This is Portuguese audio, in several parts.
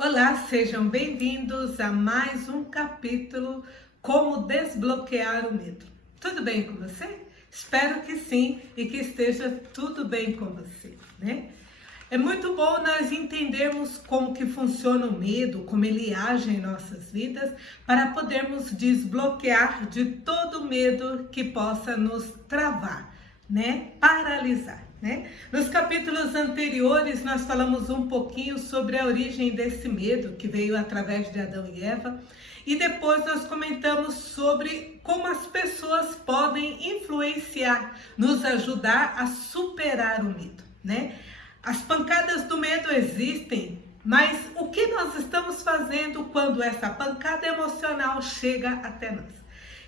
Olá, sejam bem-vindos a mais um capítulo Como Desbloquear o Medo. Tudo bem com você? Espero que sim e que esteja tudo bem com você, né? É muito bom nós entendermos como que funciona o medo, como ele age em nossas vidas, para podermos desbloquear de todo medo que possa nos travar, né? Paralisar. Nos capítulos anteriores nós falamos um pouquinho sobre a origem desse medo que veio através de Adão e Eva, e depois nós comentamos sobre como as pessoas podem influenciar, nos ajudar a superar o medo, né? As pancadas do medo existem, mas o que nós estamos fazendo quando essa pancada emocional chega até nós?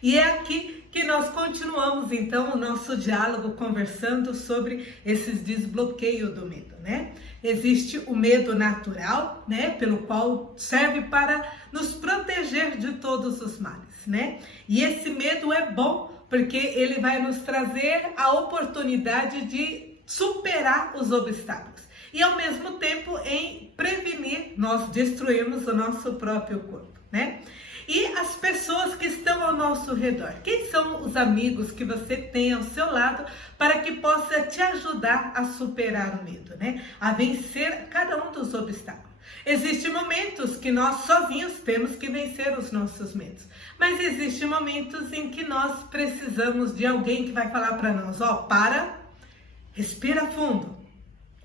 E é aqui que nós continuamos, então, o nosso diálogo conversando sobre esses desbloqueios do medo, né? Existe o medo natural, né? Pelo qual serve para nos proteger de todos os males, né? E esse medo é bom porque ele vai nos trazer a oportunidade de superar os obstáculos. E ao mesmo tempo, em prevenir, nós destruirmos o nosso próprio corpo, né? E as pessoas que estão ao nosso redor, quem são os amigos que você tem ao seu lado para que possa te ajudar a superar o medo, né? A vencer cada um dos obstáculos. Existem momentos que nós sozinhos temos que vencer os nossos medos, mas existem momentos em que nós precisamos de alguém que vai falar para nós, para, respira fundo,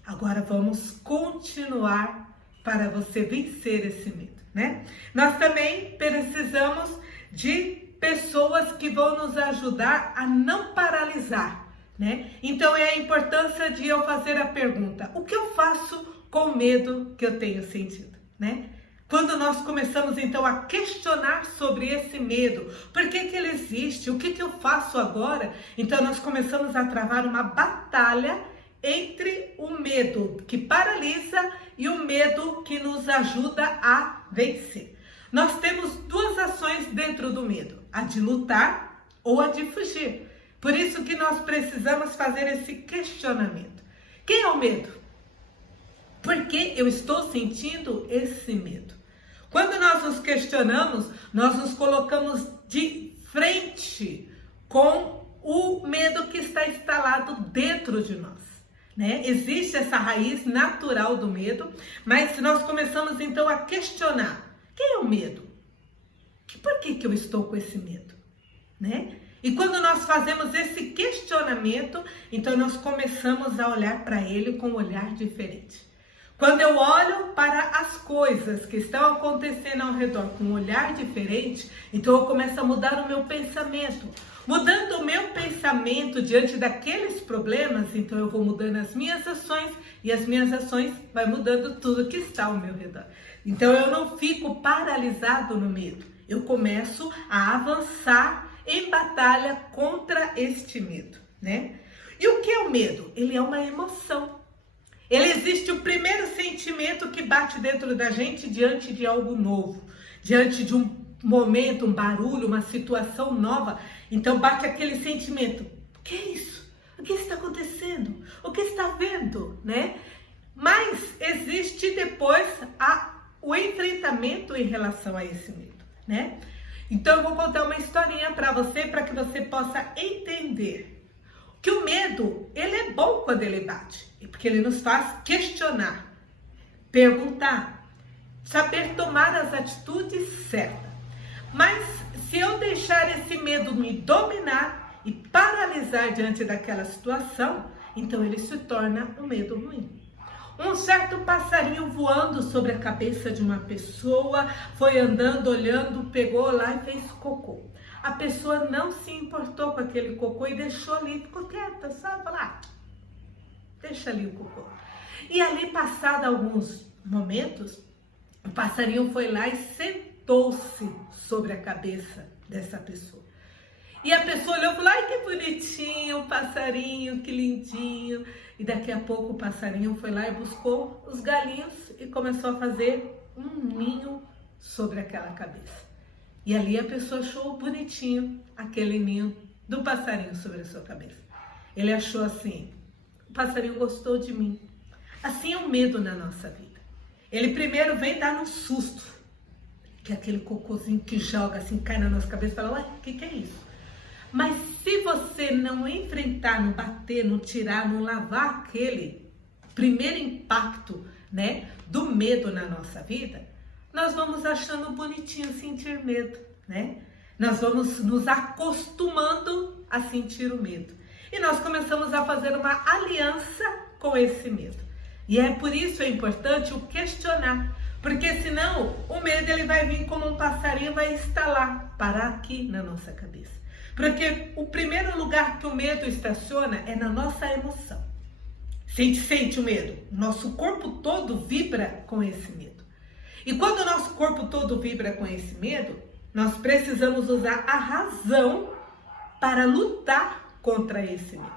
agora vamos continuar para você vencer esse medo, né? Nós também precisamos de pessoas que vão nos ajudar a não paralisar, né? Então é a importância de eu fazer a pergunta, o que eu faço com o medo que eu tenho sentido, né? Quando nós começamos então a questionar sobre esse medo, por que ele existe, o que eu faço agora? Então nós começamos a travar uma batalha entre o medo que paralisa e o medo que nos ajuda a vencer. Nós temos duas ações dentro do medo, a de lutar ou a de fugir. Por isso que nós precisamos fazer esse questionamento. Quem é o medo? Por que eu estou sentindo esse medo? Quando nós nos questionamos, nós nos colocamos de frente com o medo que está instalado dentro de nós, né? Existe essa raiz natural do medo, mas nós começamos então a questionar, quem é o medo? Por que eu estou com esse medo, né? E quando nós fazemos esse questionamento, então nós começamos a olhar para ele com um olhar diferente. Quando eu olho para as coisas que estão acontecendo ao redor com um olhar diferente, então eu começo a mudar o meu pensamento. Mudando o meu pensamento diante daqueles problemas, então eu vou mudando as minhas ações e as minhas ações vai mudando tudo que está ao meu redor. Então eu não fico paralisado no medo, eu começo a avançar em batalha contra este medo, né? E o que é o medo? Ele é uma emoção. Ele existe o primeiro sentimento que bate dentro da gente diante de algo novo, diante de um momento, um barulho, uma situação nova. Então bate aquele sentimento, o que é isso? O que está acontecendo? O que está vendo, né? Mas existe depois o enfrentamento em relação a esse medo, né? Então eu vou contar uma historinha para que você possa entender que o medo, ele é bom quando ele bate, porque ele nos faz questionar, perguntar, saber tomar as atitudes certas. Mas se eu deixar esse medo me dominar e paralisar diante daquela situação, então ele se torna um medo ruim. Um certo passarinho voando sobre a cabeça de uma pessoa, foi andando, olhando, pegou lá e fez cocô. A pessoa não se importou com aquele cocô e deixou ali, ficou quieta, sabe? Deixa ali o cocô. E ali, passado alguns momentos, o passarinho foi lá e sentou-se sobre a cabeça dessa pessoa. E a pessoa olhou e falou, ai que bonitinho o passarinho, que lindinho. E daqui a pouco o passarinho foi lá e buscou os galinhos e começou a fazer um ninho sobre aquela cabeça. E ali a pessoa achou bonitinho aquele ninho do passarinho sobre a sua cabeça. Ele achou assim, o passarinho gostou de mim. Assim é o medo na nossa vida. Ele primeiro vem dar um susto, que é aquele cocôzinho que joga assim, cai na nossa cabeça e fala, ué, o que é isso? Mas se você não enfrentar, não bater, não tirar, não lavar aquele primeiro impacto, né, do medo na nossa vida, nós vamos achando bonitinho sentir medo, né? Nós vamos nos acostumando a sentir o medo. E nós começamos a fazer uma aliança com esse medo. E é por isso é importante o questionar. Porque senão o medo ele vai vir como um passarinho e vai instalar, parar aqui na nossa cabeça. Porque o primeiro lugar que o medo estaciona é na nossa emoção. Se a gente sente o medo, nosso corpo todo vibra com esse medo. E quando o nosso corpo todo vibra com esse medo, nós precisamos usar a razão para lutar contra esse medo.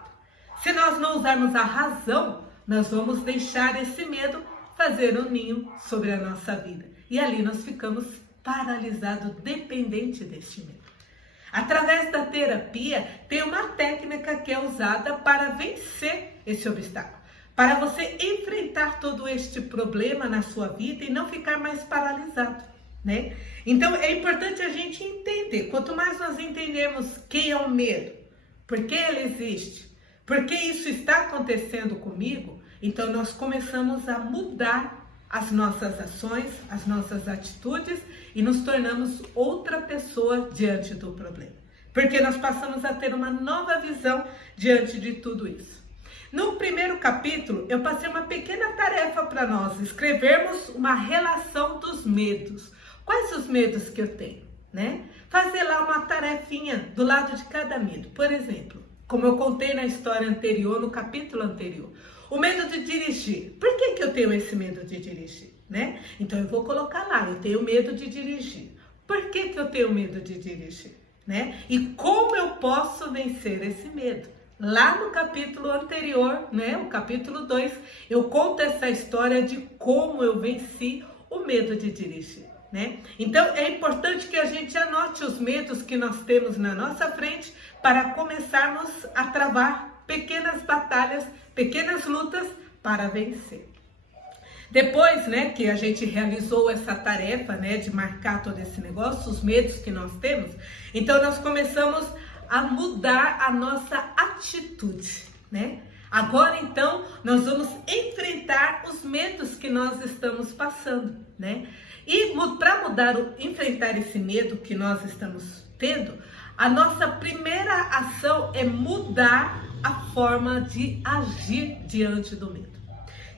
Se nós não usarmos a razão, nós vamos deixar esse medo fazer um ninho sobre a nossa vida. E ali nós ficamos paralisados, dependentes deste medo. Através da terapia, tem uma técnica que é usada para vencer esse obstáculo. Para você enfrentar todo este problema na sua vida e não ficar mais paralisado, né? Então, é importante a gente entender. Quanto mais nós entendemos quem é o medo, por que ele existe, por que isso está acontecendo comigo, então nós começamos a mudar as nossas ações, as nossas atitudes e nos tornamos outra pessoa diante do problema. Porque nós passamos a ter uma nova visão diante de tudo isso. No primeiro capítulo, eu passei uma pequena tarefa para nós, escrevermos uma relação dos medos. Quais os medos que eu tenho, né? Fazer lá uma tarefinha do lado de cada medo. Por exemplo, como eu contei na história anterior, no capítulo anterior, o medo de dirigir. Por que eu tenho esse medo de dirigir, né? Então eu vou colocar lá, eu tenho medo de dirigir. Por que eu tenho medo de dirigir, né? E como eu posso vencer esse medo? Lá no capítulo anterior, né, o capítulo 2, eu conto essa história de como eu venci o medo de dirigir, né? Então, é importante que a gente anote os medos que nós temos na nossa frente para começarmos a travar pequenas batalhas, pequenas lutas para vencer. Depois, né, que a gente realizou essa tarefa, né, de marcar todo esse negócio, os medos que nós temos, então nós começamos a mudar a nossa atitude, né? Agora, então, nós vamos enfrentar os medos que nós estamos passando, né? E para enfrentar esse medo que nós estamos tendo, a nossa primeira ação é mudar a forma de agir diante do medo.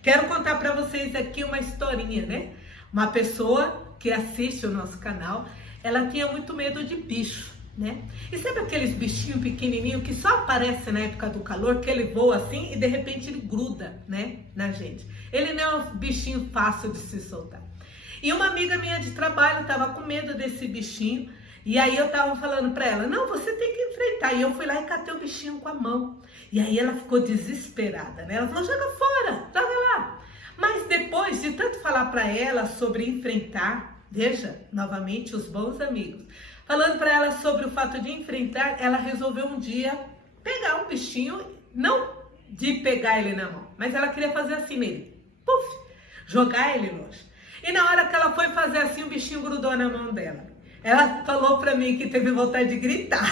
Quero contar para vocês aqui uma historinha, né? Uma pessoa que assiste o nosso canal, ela tinha muito medo de bicho, né? E sabe aqueles bichinhos pequenininhos que só aparecem na época do calor, que ele voa assim e de repente ele gruda, né, na gente. Ele não é um bichinho fácil de se soltar. E uma amiga minha de trabalho estava com medo desse bichinho e aí eu estava falando para ela, não, você tem que enfrentar. E eu fui lá e catei o bichinho com a mão. E aí ela ficou desesperada, né? Ela falou, joga fora, joga lá. Mas depois de tanto falar para ela sobre enfrentar, veja, novamente, os bons amigos, falando para ela sobre o fato de enfrentar, ela resolveu um dia pegar um bichinho, não de pegar ele na mão, mas ela queria fazer assim nele, puf, jogar ele longe. E na hora que ela foi fazer assim, o bichinho grudou na mão dela. Ela falou para mim que teve vontade de gritar.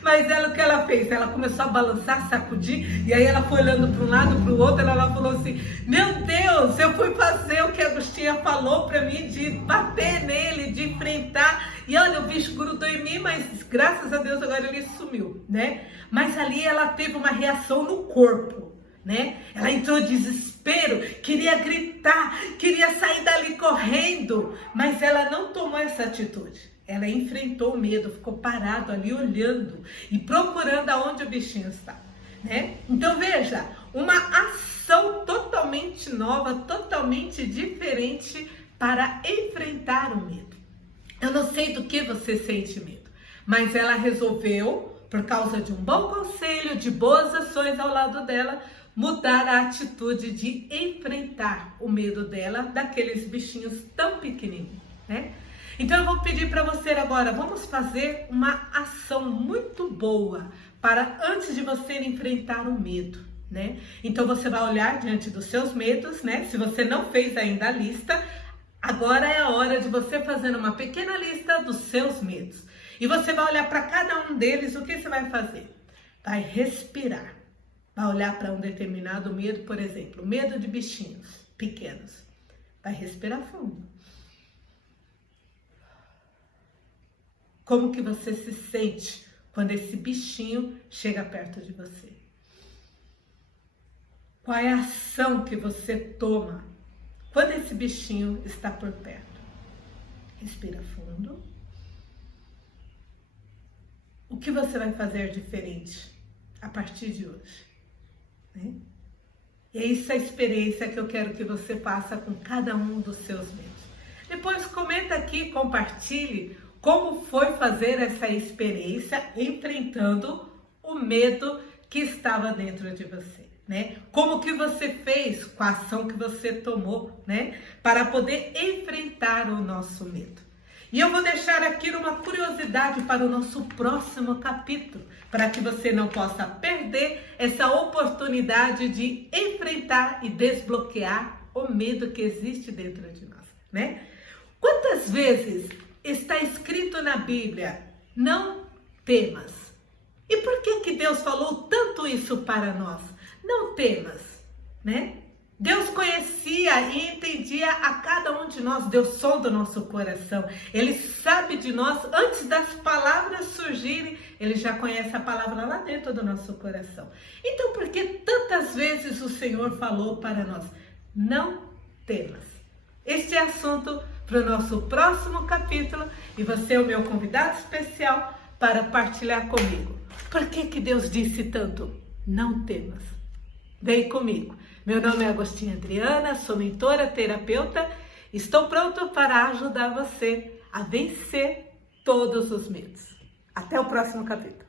Mas ela, o que ela fez? Ela começou a balançar, sacudir, e aí ela foi olhando para um lado, para o outro, ela falou assim, meu Deus, eu fui fazer o que a Agostinha falou para mim, de bater nele, de enfrentar, e olha, o bicho grudou em mim, mas graças a Deus agora ele sumiu, né? Mas ali ela teve uma reação no corpo, né? Ela entrou em desespero, queria gritar, queria sair dali correndo, mas ela não tomou essa atitude. Ela enfrentou o medo, ficou parado ali olhando e procurando aonde o bichinho está, né? Então veja, uma ação totalmente nova, totalmente diferente para enfrentar o medo. Eu não sei do que você sente medo, mas ela resolveu, por causa de um bom conselho, de boas ações ao lado dela, mudar a atitude de enfrentar o medo dela daqueles bichinhos tão pequenininhos, né? Então eu vou pedir para você agora, vamos fazer uma ação muito boa para antes de você enfrentar o medo, né? Então você vai olhar diante dos seus medos, né? Se você não fez ainda a lista, agora é a hora de você fazer uma pequena lista dos seus medos. E você vai olhar para cada um deles, o que você vai fazer? Vai respirar. Vai olhar para um determinado medo, por exemplo, medo de bichinhos pequenos. Vai respirar fundo. Como que você se sente quando esse bichinho chega perto de você? Qual é a ação que você toma quando esse bichinho está por perto? Respira fundo. O que você vai fazer diferente a partir de hoje? Né? E é essa experiência que eu quero que você faça com cada um dos seus medos. Depois comenta aqui, compartilhe como foi fazer essa experiência enfrentando o medo que estava dentro de você, né? Como que você fez com a ação que você tomou, né? Para poder enfrentar o nosso medo. E eu vou deixar aqui uma curiosidade para o nosso próximo capítulo, para que você não possa perder essa oportunidade de enfrentar e desbloquear o medo que existe dentro de nós, né? Quantas vezes está escrito na Bíblia, não temas? E por que Deus falou tanto isso para nós? Não temas, né? Deus conhecia e entendia a cada um de nós, Deus sonda o nosso coração. Ele sabe de nós, antes das palavras surgirem, Ele já conhece a palavra lá dentro do nosso coração. Então, por que tantas vezes o Senhor falou para nós, não temas? Este é assunto para o nosso próximo capítulo e você é o meu convidado especial para partilhar comigo. Por que Deus disse tanto? Não temas. Vem comigo. Meu nome é Agostinha Adriana, sou mentora, terapeuta. Estou pronto para ajudar você a vencer todos os medos. Até o próximo capítulo.